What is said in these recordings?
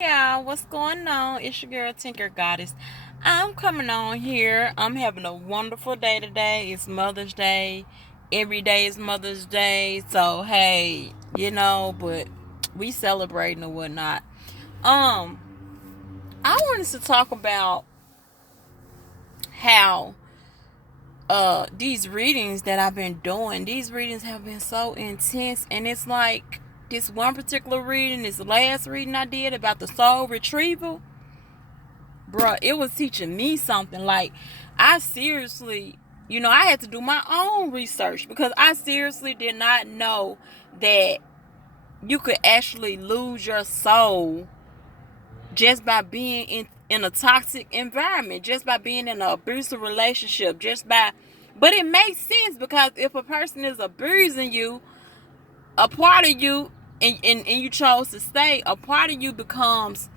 Yeah, what's going on? It's your girl Tinker Goddess. I'm coming on here. I'm having a wonderful day today. It's Mother's Day. Every day is Mother's Day. So hey, but we celebrating or whatnot. Um, I wanted to talk about how these readings that I've been doing, these readings have been so intense, and it's like this one particular reading, this last reading I did about the soul retrieval. Bruh, it was teaching me something. Like, I seriously, I had to do my own research because I seriously did not know that you could actually lose your soul just by being in a toxic environment, just by being in an abusive relationship, but it makes sense because if a person is abusing you, a part of you, and you chose to stay, a part of you becomes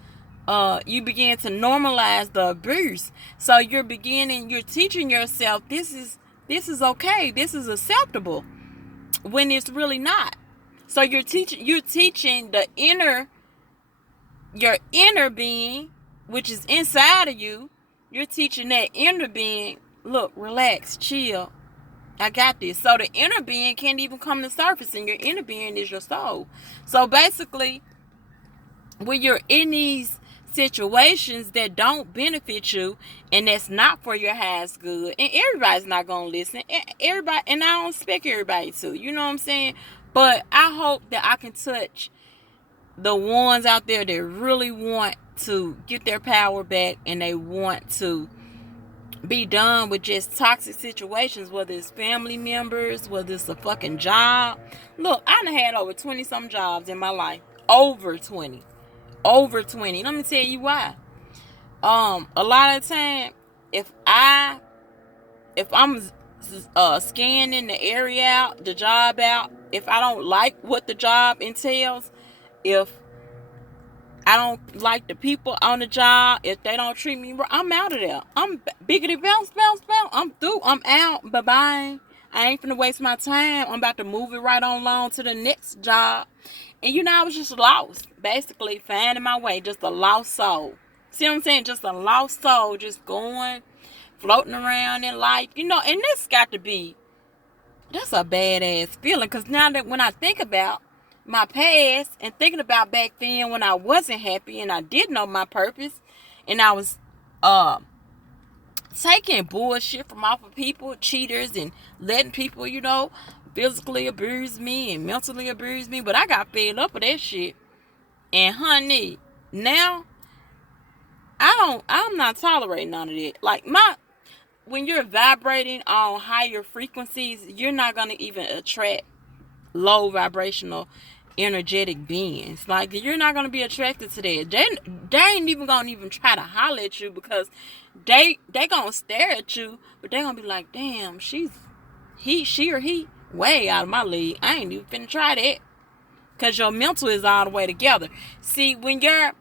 you begin to normalize the abuse. So you're teaching yourself this is okay, this is acceptable, when it's really not. So you're teaching your inner being, which is inside of you. You're teaching that inner being, look, relax, chill, I got this. So the inner being can't even come to the surface, and your inner being is your soul. So basically, when you're in these situations that don't benefit you and that's not for your highest good, and everybody's not gonna listen, and I don't expect everybody to, you know what I'm saying? But I hope that I can touch the ones out there that really want to get their power back, and they want to be done with just toxic situations, whether it's family members, whether it's a fucking job. Look, I done had over 20 some jobs in my life. Over 20. Let me tell you why. A lot of the time, if I'm scanning the area out, the job out, if I don't like what the job entails, if I don't like the people on the job, if they don't treat me right, I'm out of there. I'm biggity bounce, bounce, bounce. I'm through. I'm out. Bye bye. I ain't finna waste my time. I'm about to move it right on along to the next job. And I was just lost. Basically, finding my way. Just a lost soul. See what I'm saying? Just a lost soul. Just going, floating around in life. And that's a badass feeling. Because now that when I think about my past and thinking about back then when I wasn't happy and I did know my purpose, and I was uh taking bullshit from off of people, cheaters, and letting people, physically abuse me and mentally abuse me. But I got fed up with that shit. And honey, now I'm not tolerating none of that. Like when you're vibrating on higher frequencies, you're not gonna even attract low vibrational energetic beings. Like, you're not gonna be attracted to that. They ain't even gonna even try to holler at you, because they gonna stare at you, but they gonna be like, damn, she or he way out of my league. I ain't even finna try that. Cause your mental is all the way together. See, when your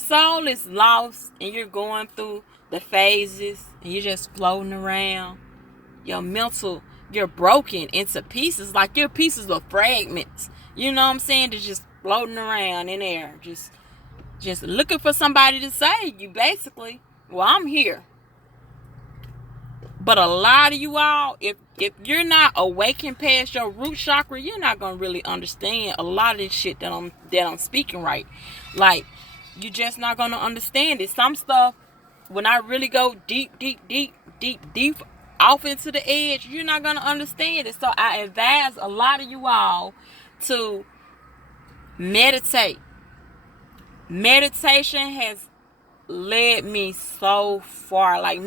soul is lost and you're going through the phases and you're just floating around, your mental, you're broken into pieces. Like, your pieces of fragments. You know what I'm saying? They're just floating around in air. Just looking for somebody to save you, basically. Well, I'm here. But a lot of you all, if you're not awakened past your root chakra, you're not gonna really understand a lot of this shit that I'm speaking right. Like, you're just not gonna understand it. Some stuff, when I really go deep, deep, deep, deep, deep off into the edge, you're not gonna understand it. So I advise a lot of you all to meditate. Meditation has led me so far. Like,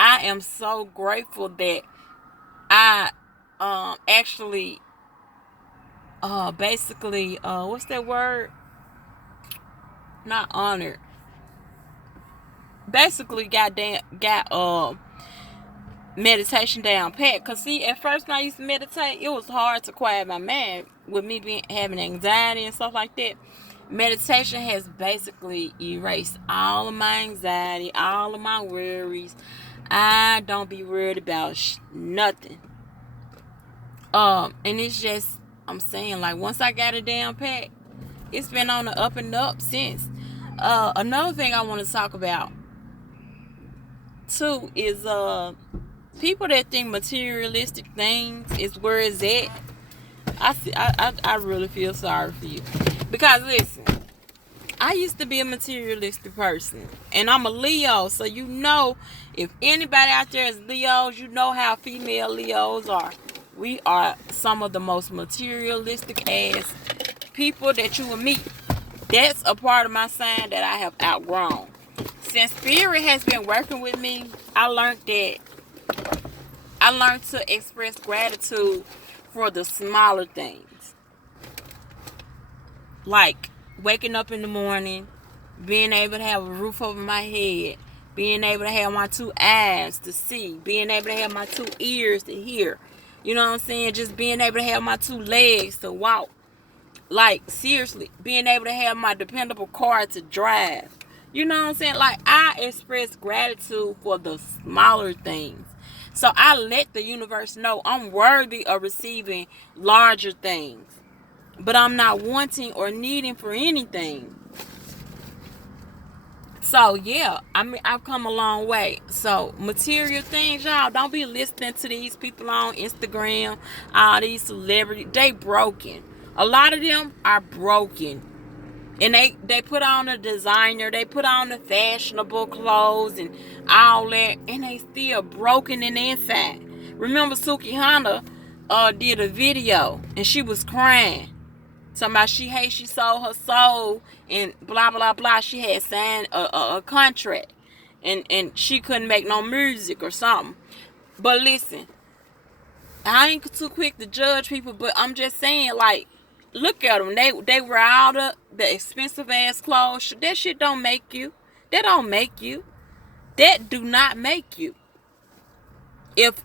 I am so grateful that I actually basically what's that word? Not honored. Basically got meditation down pat. Cause see, at first when I used to meditate, it was hard to quiet my mind with me having anxiety and stuff like that. Meditation has basically erased all of my anxiety, all of my worries. I don't be worried about nothing. And it's just, I'm saying, like, once I got it down pat, It's been on the up and up since. Another thing I want to talk about too is people that think materialistic things is where it's at. I really feel sorry for you, because listen, I used to be a materialistic person, and I'm a Leo, so you know, if anybody out there is Leos, you know how female Leos are. We are some of the most materialistic ass people that you will meet. That's a part of my sign that I have outgrown. Since Spirit has been working with me, I learned to express gratitude for the smaller things. Like waking up in the morning, being able to have a roof over my head, being able to have my 2 eyes to see, being able to have my 2 ears to hear. You know what I'm saying? Just being able to have my 2 legs to walk. Like, seriously, being able to have my dependable car to drive. You know what I'm saying? Like, I express gratitude for the smaller things. So I let the universe know I'm worthy of receiving larger things. But I'm not wanting or needing for anything. So yeah, I mean, I've come a long way. So material things, y'all, don't be listening to these people on Instagram, all these celebrities. They broken. A lot of them are broken. And they put on the designer, they put on the fashionable clothes and all that, and they still broken in the inside. Remember Suki Honda did a video and she was crying. Talking about she sold her soul and blah blah blah. She had signed a contract and she couldn't make no music or something. But listen, I ain't too quick to judge people, but I'm just saying, like, look at them. They were out of the expensive ass clothes. That shit don't make you. That don't make you. That do not make you.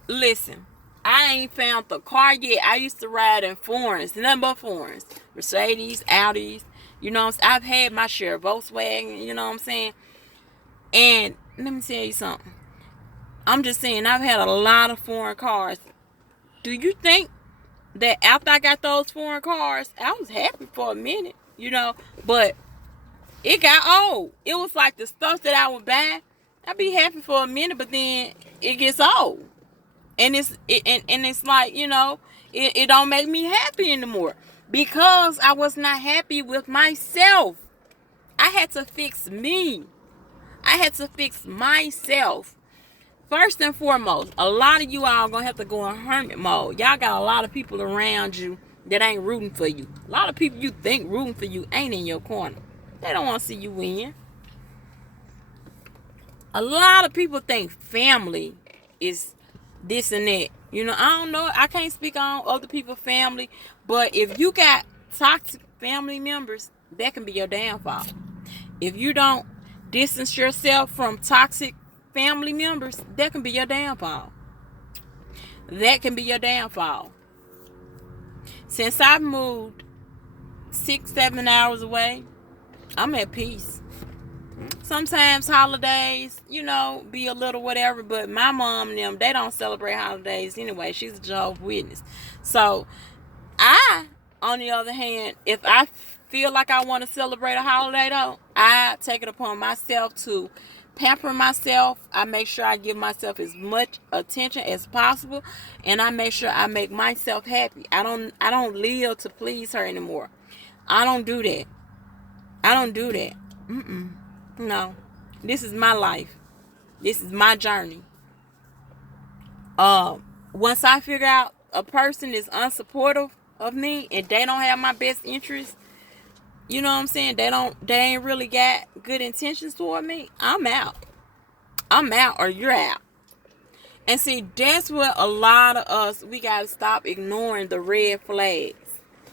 Listen, I ain't found the car yet. I used to ride in foreigns, nothing but foreigns. Mercedes, Audis, you know what I'm saying? I've had my share of Volkswagen, you know what I'm saying? And let me tell you something. I'm just saying, I've had a lot of foreign cars. Do you think that after I got those foreign cars, I was happy for a minute, you know? But it got old. It was like the stuff that I would buy, I'd be happy for a minute, but then it gets old. And it's like, you know, it don't make me happy anymore. Because I was not happy with myself. I had to fix me. I had to fix myself. First and foremost, a lot of you all gonna have to go in hermit mode. Y'all got a lot of people around you that ain't rooting for you. A lot of people you think rooting for you ain't in your corner. They don't want to see you win. A lot of people think family is this and that. You know, I don't know. I can't speak on other people's family. But if you got toxic family members, that can be your downfall. If you don't distance yourself from toxic family members, that can be your downfall. That can be your downfall. Since I've moved 6-7 hours away, I'm at peace. Sometimes holidays, you know, be a little whatever, but my mom and them, they don't celebrate holidays anyway. She's a Jehovah's Witness. So I, on the other hand, if I feel like I want to celebrate a holiday though, I take it upon myself to pamper myself. I make sure I give myself as much attention as possible, and I make sure I make myself happy. I don't live to please her anymore. I don't do that. I don't do that. No. This is my life. This is my journey. Once I figure out a person is unsupportive of me and they don't have my best interest, you know what I'm saying? They ain't really got good intentions toward me. I'm out. I'm out or you're out. And see, that's what a lot of us, we got to stop ignoring the red flags.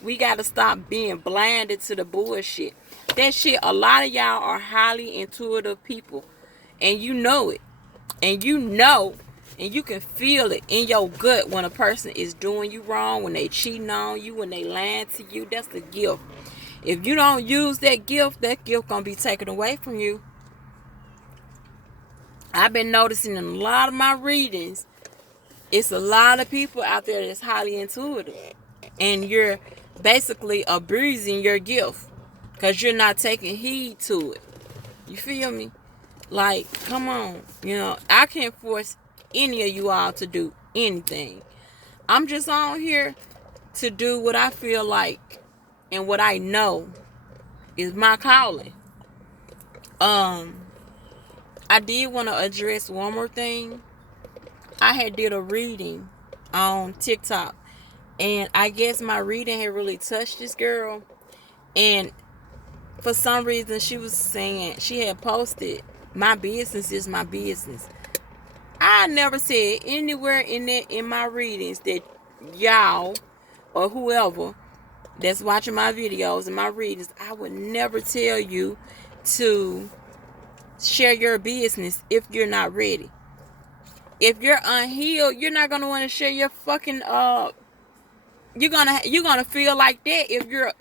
We got to stop being blinded to the bullshit. That shit, a lot of y'all are highly intuitive people. And you know it. And you know, and you can feel it in your gut when a person is doing you wrong, when they cheating on you, when they lying to you. That's the gift. If you don't use that gift gonna be taken away from you. I've been noticing in a lot of my readings, it's a lot of people out there that's highly intuitive. And you're basically abusing your gift. because you're not taking heed to it. You feel me? Like, come on. You know, I can't force any of you all to do anything. I'm just on here to do what I feel like and what I know is my calling. I did want to address one more thing. I had did a reading on TikTok, and I guess my reading had really touched this girl, and for some reason she was saying, she had posted, my business is my business. I never said anywhere in my readings that y'all or whoever that's watching my videos and my readings, I would never tell you to share your business if you're not ready. If you're unhealed, you're not gonna want to share your fucking you're gonna feel like that if you're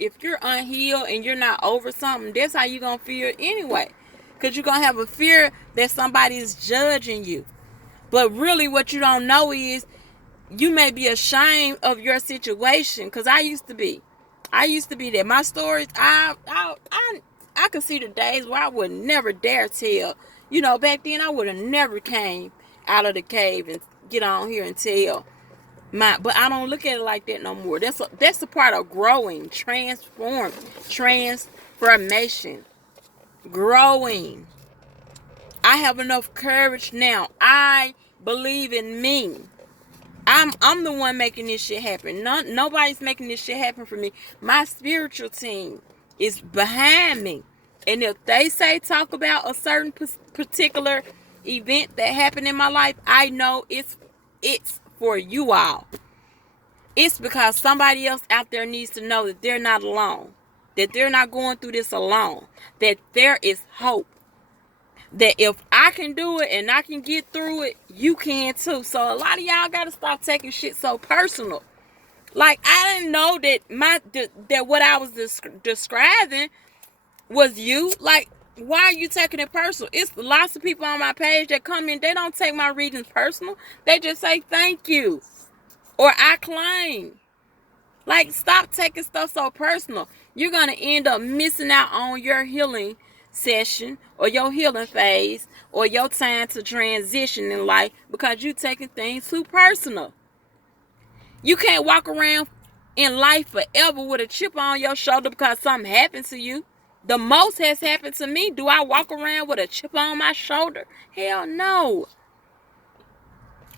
unhealed and you're not over something. That's how you're gonna feel anyway, because you're gonna have a fear that somebody is judging you. But really what you don't know is you may be ashamed of your situation, because I used to be that. My stories, I could see the days where I would never dare tell. You know, back then I would have never came out of the cave and get on here and tell but I don't look at it like that no more. That's the part of growing, transformation, growing. I have enough courage now. I believe in me. I'm the one making this shit happen. Nobody's making this shit happen for me. My spiritual team is behind me. And if they say talk about a certain particular event that happened in my life, I know it's for you all. It's because somebody else out there needs to know that they're not alone. That they're not going through this alone. That there is hope. That if I can do it and I can get through it, you can too. So a lot of y'all gotta stop taking shit so personal. Like, I didn't know that what I was describing was you. Like, why are you taking it personal? It's lots of people on my page that come in, they don't take my readings personal. They just say thank you or I claim. Like, stop taking stuff so personal. You're gonna end up missing out on your healing session or your healing phase or your time to transition in life because you taking things too personal. You can't walk around in life forever with a chip on your shoulder because something happened to you. The most has happened to me. Do I walk around with a chip on my shoulder? Hell no.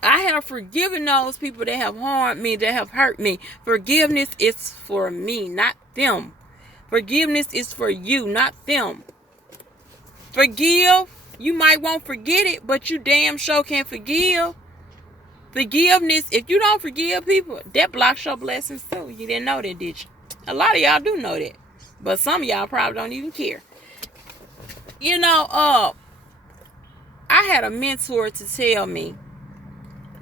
I have forgiven those people that have harmed me, that have hurt me. Forgiveness is for me, not them. Forgiveness is for you, not them. Forgive. You might won't forget it, but you damn sure can forgive. Forgiveness, if you don't forgive people, that blocks your blessings too. You didn't know that, did you? A lot of y'all do know that. But some of y'all probably don't even care. You know, I had a mentor to tell me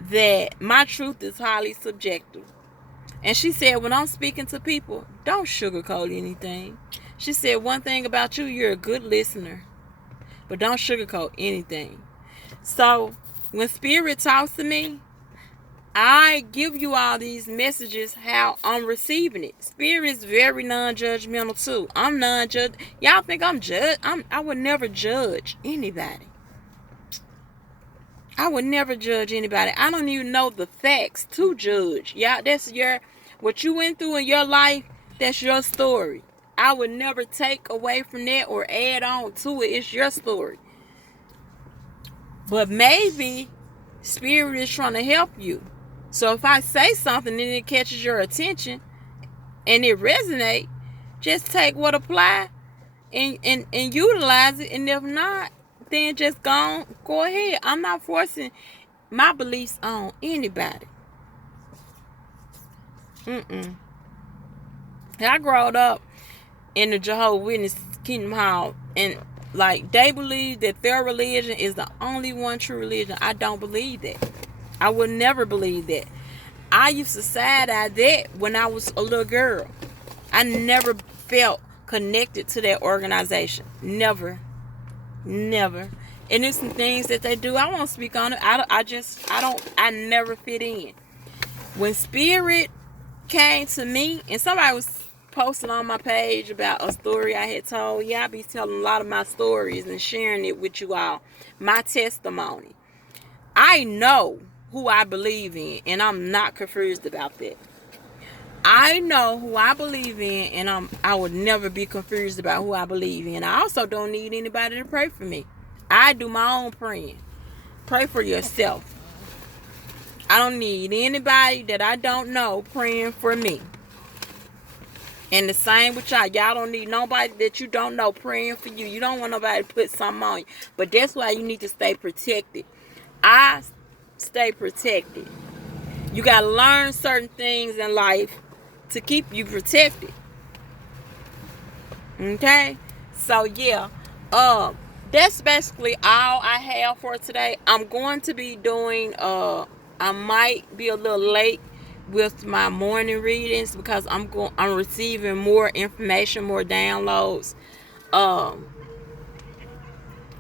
that my truth is highly subjective. And she said, when I'm speaking to people, don't sugarcoat anything. She said, one thing about you, you're a good listener. But don't sugarcoat anything. So, when Spirit talks to me, I give you all these messages how I'm receiving it. Spirit is very non-judgmental too. I'm non-judge. Y'all think I'm judge? I would never judge anybody. I would never judge anybody. I don't even know the facts to judge. Y'all, that's what you went through in your life. That's your story. I would never take away from that or add on to it. It's your story. But maybe Spirit is trying to help you. So if I say something and it catches your attention and it resonates, just take what apply and utilize it. And if not, then just go ahead. I'm not forcing my beliefs on anybody. I growed up in the Jehovah's Witness Kingdom Hall, and like, they believe that their religion is the only one true religion. I don't believe that. I would never believe that. I used to side-eye that when I was a little girl. I never felt connected to that organization. Never. And there's some things that they do. I won't speak on it. I never fit in. When Spirit came to me, and somebody was posted on my page about a story I had told. Yeah, I be telling a lot of my stories and sharing it with you all. My testimony. I know who I believe in, and I'm not confused about that. I know who I believe in, and I would never be confused about who I believe in. I also don't need anybody to pray for me. I do my own praying. Pray for yourself. I don't need anybody that I don't know praying for me. And the same with y'all. Y'all don't need nobody that you don't know praying for you. You don't want nobody to put something on you. But that's why you need to stay protected. I stay protected. You got to learn certain things in life to keep you protected. Okay? So, yeah. That's basically all I have for today. I'm going to be doing, I might be a little late with my morning readings because I'm receiving more information, more downloads.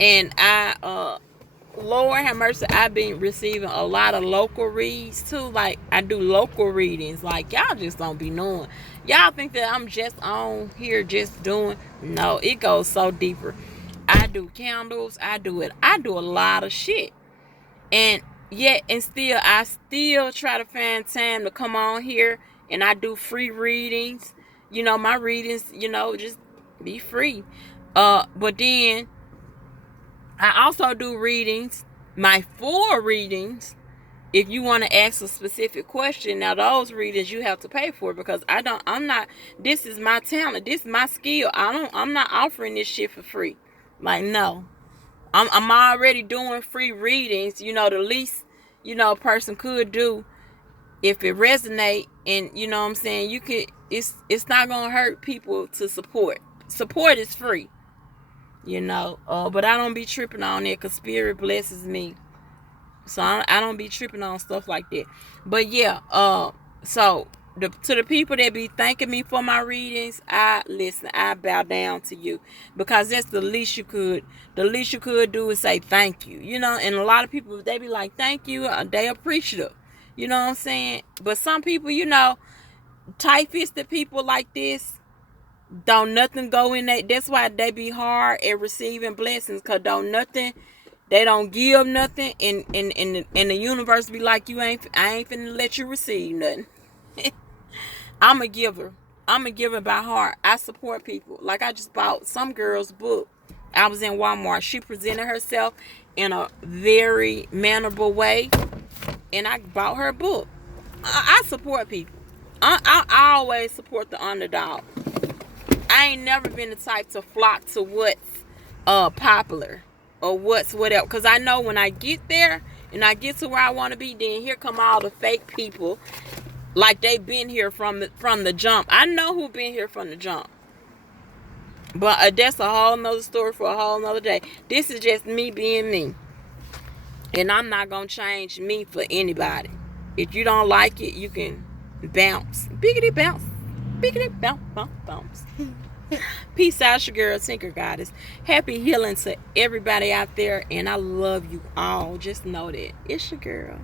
And Lord have mercy, I've been receiving a lot of local reads too. Like, I do local readings. Like, y'all just don't be knowing. Y'all think that I'm just on here just doing. No, it goes so deeper. I do candles. I do a lot of shit. And yet, and still, I still try to find time to come on here. And I do free readings. You know, my readings, just be free. But then, I also do readings, my full readings. If you want to ask a specific question, now those readings you have to pay for, because this is my talent. This is my skill. I'm not offering this shit for free. Like, no. I'm already doing free readings. The least, a person could do if it resonate, and you know what I'm saying, it's not going to hurt people to support. Support is free. But I don't be tripping on it because spirit blesses me. So I don't be tripping on stuff like that. But yeah, so to the people that be thanking me for my readings, I bow down to you, because that's the least you could do is say thank you. And a lot of people, they be like, thank you, they appreciative. You know what I'm saying? But some people, tight-fisted people like this, don't nothing go in that. That's why they be hard at receiving blessings, because they don't give nothing, and the universe be like, I ain't finna let you receive nothing. I'm a giver by heart. I support people. Like, I just bought some girl's book. I was in Walmart. She presented herself in a very mannerable way, and I bought her book. I support people. I always support the underdog. I ain't never been the type to flock to what's popular or what's whatever. Because I know when I get there and I get to where I want to be, then here come all the fake people. Like they been here from the jump. I know who been here from the jump. But that's a whole nother story for a whole nother day. This is just me being me. And I'm not going to change me for anybody. If you don't like it, you can bounce. Biggity bounce. Biggity bounce, bounce, bounce. Peace out, your girl, Tinker Goddess. Happy healing to everybody out there. And I love you all. Just know that. It's your girl.